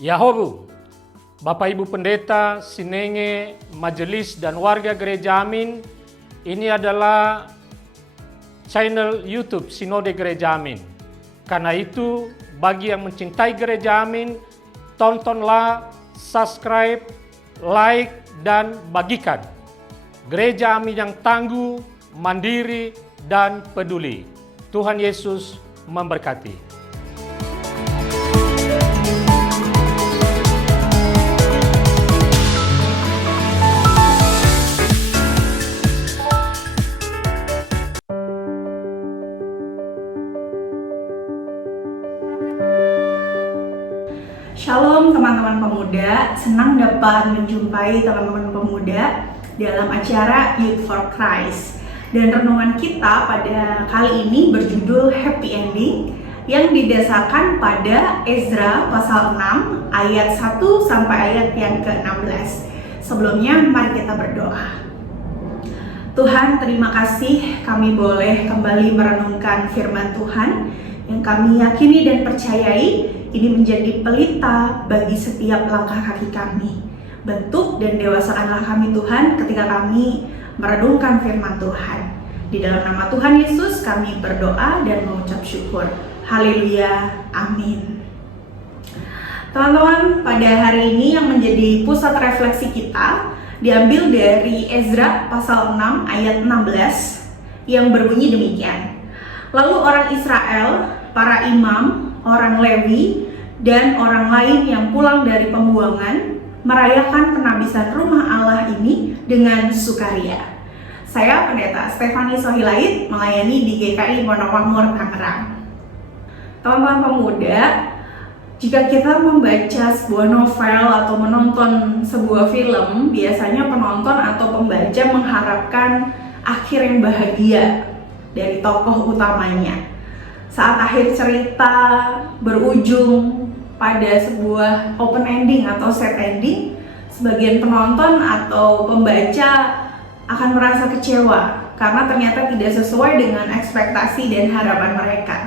Yahobu, Bapak Ibu Pendeta, Sinenge, Majelis dan warga Gereja Amin, ini adalah channel YouTube Sinode Gereja Amin. Karena itu, bagi yang mencintai Gereja Amin, tontonlah, subscribe, like, dan bagikan. Gereja Amin yang tangguh, mandiri, dan peduli. Tuhan Yesus memberkati. Shalom teman-teman pemuda, senang dapat menjumpai teman-teman pemuda dalam acara Youth for Christ. Dan renungan kita pada kali ini berjudul Happy Ending yang didasarkan pada Ezra pasal 6 ayat 1 sampai ayat yang ke-16. Sebelumnya mari kita berdoa. Tuhan, terima kasih kami boleh kembali merenungkan firman Tuhan yang kami yakini dan percayai ini menjadi pelita bagi setiap langkah kaki kami. Bentuk dan dewasakanlah kami Tuhan ketika kami merenungkan firman Tuhan. Di dalam nama Tuhan Yesus kami berdoa dan mengucap syukur. Haleluya, amin. Teman-teman, pada hari ini yang menjadi pusat refleksi kita diambil dari Ezra pasal 6 ayat 16 yang berbunyi demikian. Lalu orang Israel, para imam, orang Lewi, dan orang lain yang pulang dari pembuangan merayakan penabisan rumah Allah ini dengan sukaria. Saya Pendeta Stefani Sohilait melayani di GKI Pondok Makmur Tangerang. Teman-teman pemuda, jika kita membaca sebuah novel atau menonton sebuah film, biasanya penonton atau pembaca mengharapkan akhir yang bahagia dari tokoh utamanya. Saat akhir cerita berujung pada sebuah open ending atau set ending, sebagian penonton atau pembaca akan merasa kecewa karena ternyata tidak sesuai dengan ekspektasi dan harapan mereka.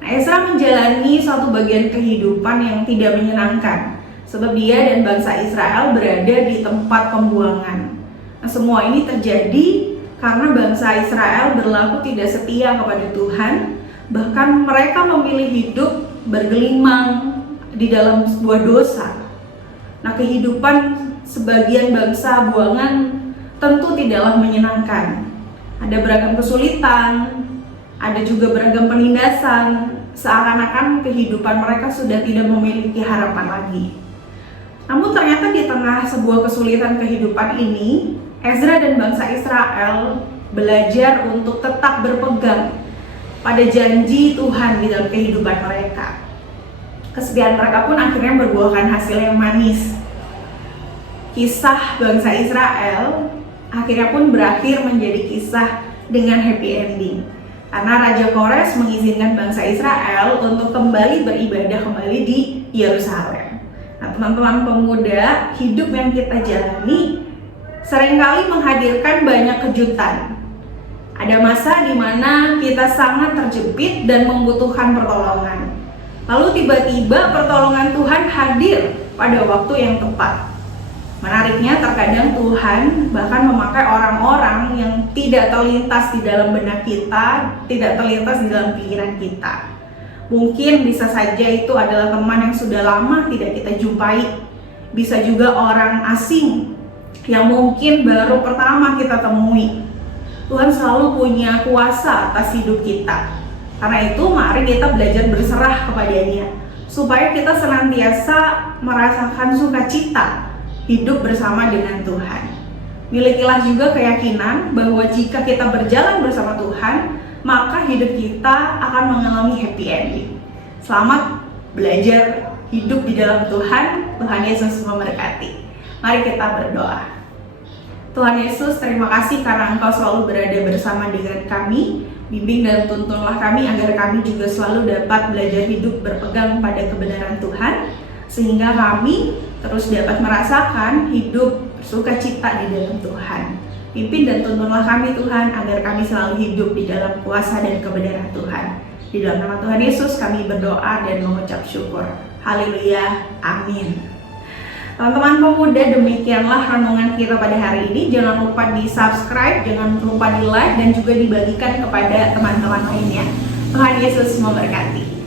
Nah, Ezra menjalani suatu bagian kehidupan yang tidak menyenangkan, sebab dia dan bangsa Israel berada di tempat pembuangan. Nah, semua ini terjadi karena bangsa Israel berlaku tidak setia kepada Tuhan. Bahkan mereka memilih hidup bergelimang di dalam sebuah dosa. Nah, kehidupan sebagian bangsa buangan tentu tidaklah menyenangkan. Ada beragam kesulitan, ada juga beragam penindasan, seakan-akan kehidupan mereka sudah tidak memiliki harapan lagi. Namun ternyata di tengah sebuah kesulitan kehidupan ini, Ezra dan bangsa Israel belajar untuk tetap berpegang pada janji Tuhan di dalam kehidupan mereka. Kesetiaan mereka pun akhirnya berbuahkan hasil yang manis. Kisah bangsa Israel akhirnya pun berakhir menjadi kisah dengan happy ending. Karena Raja Kores mengizinkan bangsa Israel untuk kembali beribadah kembali di Yerusalem. Nah, teman-teman pemuda, hidup yang kita jalani seringkali menghadirkan banyak kejutan. Ada masa di mana kita sangat terjepit dan membutuhkan pertolongan. Lalu tiba-tiba pertolongan Tuhan hadir pada waktu yang tepat. Menariknya, terkadang Tuhan bahkan memakai orang-orang yang tidak terlintas di dalam benak kita, tidak terlintas di dalam pikiran kita. Mungkin bisa saja itu adalah teman yang sudah lama tidak kita jumpai. Bisa juga orang asing yang mungkin baru pertama kita temui. Tuhan selalu punya kuasa atas hidup kita. Karena itu mari kita belajar berserah kepada-Nya supaya kita senantiasa merasakan sukacita hidup bersama dengan Tuhan. Milikilah juga keyakinan bahwa jika kita berjalan bersama Tuhan, maka hidup kita akan mengalami happy ending. Selamat belajar hidup di dalam Tuhan. Tuhan Yesus memberkati. Mari kita berdoa. Tuhan Yesus, terima kasih karena Engkau selalu berada bersama dengan kami. Bimbing dan tuntunlah kami agar kami juga selalu dapat belajar hidup berpegang pada kebenaran Tuhan, sehingga kami terus dapat merasakan hidup bersukacita di dalam Tuhan. Pimpin dan tuntunlah kami Tuhan, agar kami selalu hidup di dalam kuasa dan kebenaran Tuhan. Di dalam nama Tuhan Yesus kami berdoa dan mengucap syukur. Haleluya, amin. Teman-teman pemuda, demikianlah renungan kita pada hari ini. Jangan lupa di subscribe, jangan lupa di like, dan juga dibagikan kepada teman-teman lainnya. Tuhan Yesus memberkati.